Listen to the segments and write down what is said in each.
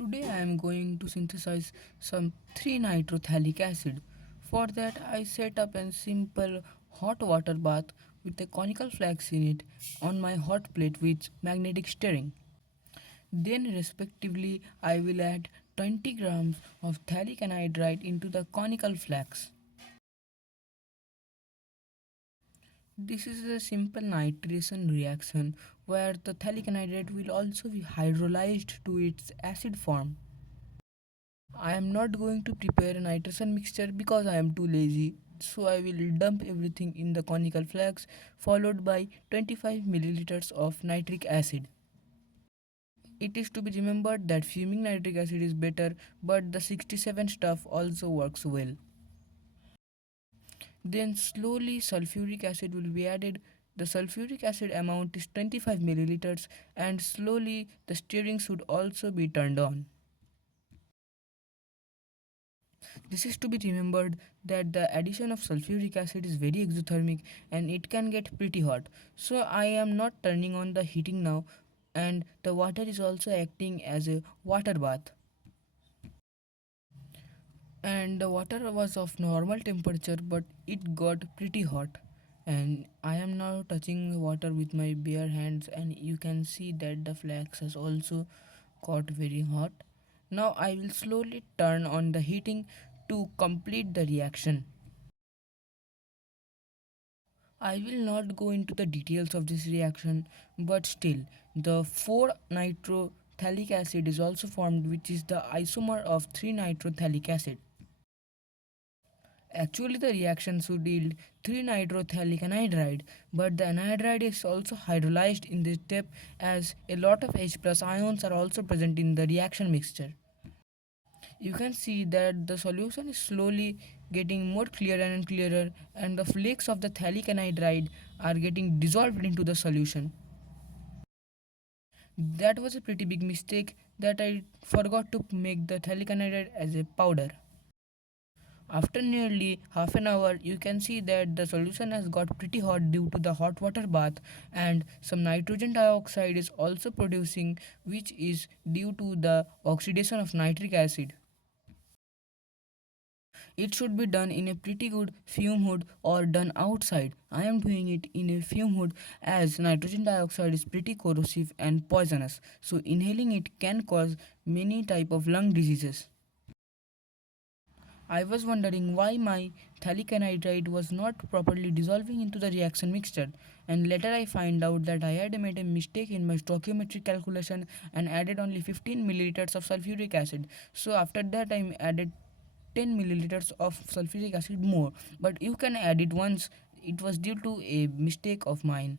Today I am going to synthesize some 3-nitrothalic acid. For that I set up a simple hot water bath with a conical flask in it on my hot plate with magnetic stirring. Then respectively I will add 20 grams of phthalic anhydride into the conical flask. This is a simple nitration reaction where the phthalic anhydride will also be hydrolyzed to its acid form. I am not going to prepare a nitration mixture because I am too lazy. So I will dump everything in the conical flask followed by 25 milliliters of nitric acid. It is to be remembered that fuming nitric acid is better, but the 67 stuff also works well. Then slowly sulfuric acid will be added. The sulfuric acid amount is 25 milliliters and slowly the stirring should also be turned on. This is to be remembered that the addition of sulfuric acid is very exothermic and it can get pretty hot. So I am not turning on the heating now, and the water is also acting as a water bath. And the water was of normal temperature but it got pretty hot, and I am now touching water with my bare hands and you can see that the flax has also got very hot. Now I will slowly turn on the heating to complete the reaction. I will not go into the details of this reaction, but still, the 4-nitrothalic acid is also formed, which is the isomer of 3-nitrothalic acid. Actually, the reaction should yield 3-nitrothalic anhydride, but the anhydride is also hydrolyzed in this step as a lot of H plus ions are also present in the reaction mixture. You can see that the solution is slowly getting more clearer and clearer, and the flakes of the phthalic anhydride are getting dissolved into the solution. That was a pretty big mistake that I forgot to make the phthalic anhydride as a powder. After nearly half an hour, you can see that the solution has got pretty hot due to the hot water bath, and some nitrogen dioxide is also producing, which is due to the oxidation of nitric acid. It should be done in a pretty good fume hood or done outside. I am doing it in a fume hood as nitrogen dioxide is pretty corrosive and poisonous, so inhaling it can cause many type of lung diseases. I was wondering why my phthalic anhydride was not properly dissolving into the reaction mixture, and later I find out that I had made a mistake in my stoichiometric calculation and added only 15 milliliters of sulfuric acid. So after that I added 10 milliliters of sulfuric acid more, but you can add it once. It was due to a mistake of mine.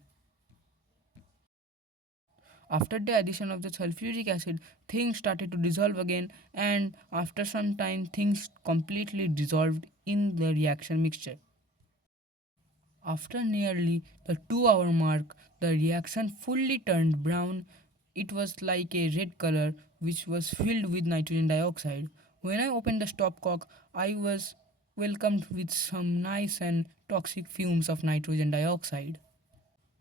After the addition of the sulfuric acid, things started to dissolve again, and after some time, things completely dissolved in the reaction mixture. After nearly the 2 hour mark, the reaction fully turned brown. It was like a red color which was filled with nitrogen dioxide. When I opened the stopcock, I was welcomed with some nice and toxic fumes of nitrogen dioxide.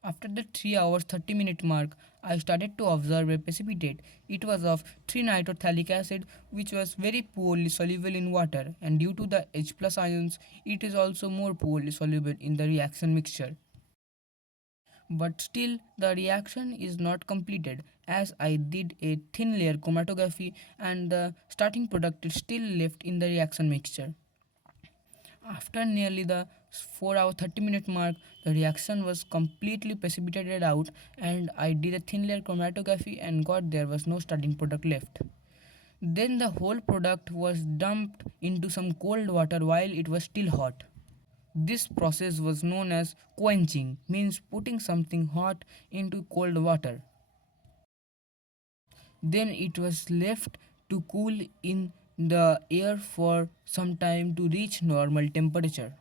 After the 3 hours 30-minute mark, I started to observe a precipitate. It was of 3-nitrothalic acid, which was very poorly soluble in water, and due to the H plus ions, it is also more poorly soluble in the reaction mixture. But still, the reaction is not completed as I did a thin layer chromatography and the starting product is still left in the reaction mixture. After nearly the 4 hour 30-minute mark, the reaction was completely precipitated out, and I did a thin layer chromatography and got there was no starting product left. Then the whole product was dumped into some cold water while it was still hot. This process was known as quenching, means putting something hot into cold water. Then it was left to cool in the air for some time to reach normal temperature.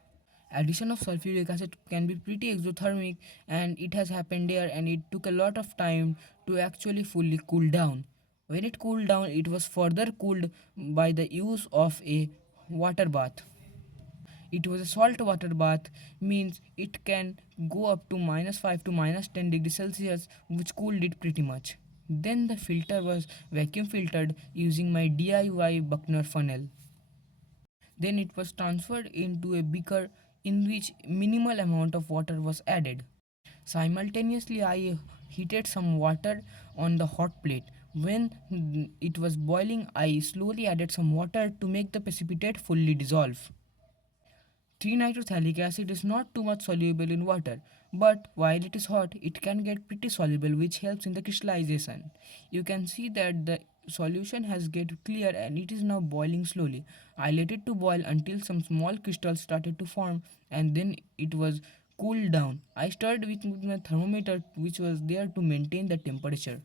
Addition of sulfuric acid can be pretty exothermic, and it has happened there, and it took a lot of time to actually fully cool down. When it cooled down, it was further cooled by the use of a water bath. It was a salt water bath, means it can go up to -5 to -10 degrees Celsius, which cooled it pretty much. Then the filter was vacuum filtered using my DIY Buckner funnel. Then it was transferred into a beaker in which minimal amount of water was added. Simultaneously, I heated some water on the hot plate. When it was boiling, I slowly added some water to make the precipitate fully dissolve. 3-nitrothalic acid is not too much soluble in water, but while it is hot, it can get pretty soluble, which helps in the crystallization. You can see that the solution has get clear and it is now boiling slowly. I let it to boil until some small crystals started to form and then it was cooled down. I stirred with my thermometer which was there to maintain the temperature.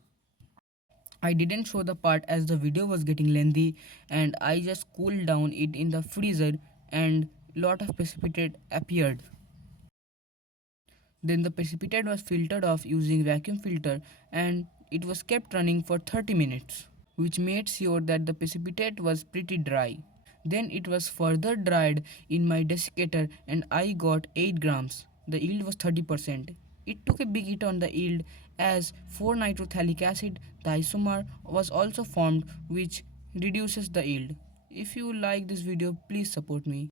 I didn't show the part as the video was getting lengthy and I just cooled down it in the freezer and lot of precipitate appeared. Then the precipitate was filtered off using vacuum filter and it was kept running for 30 minutes, which made sure that the precipitate was pretty dry. Then it was further dried in my desiccator and I got 8 grams. The yield was 30%. It took a big hit on the yield as 4-nitrothalic acid, the isomer, was also formed which reduces the yield. If you like this video, please support me.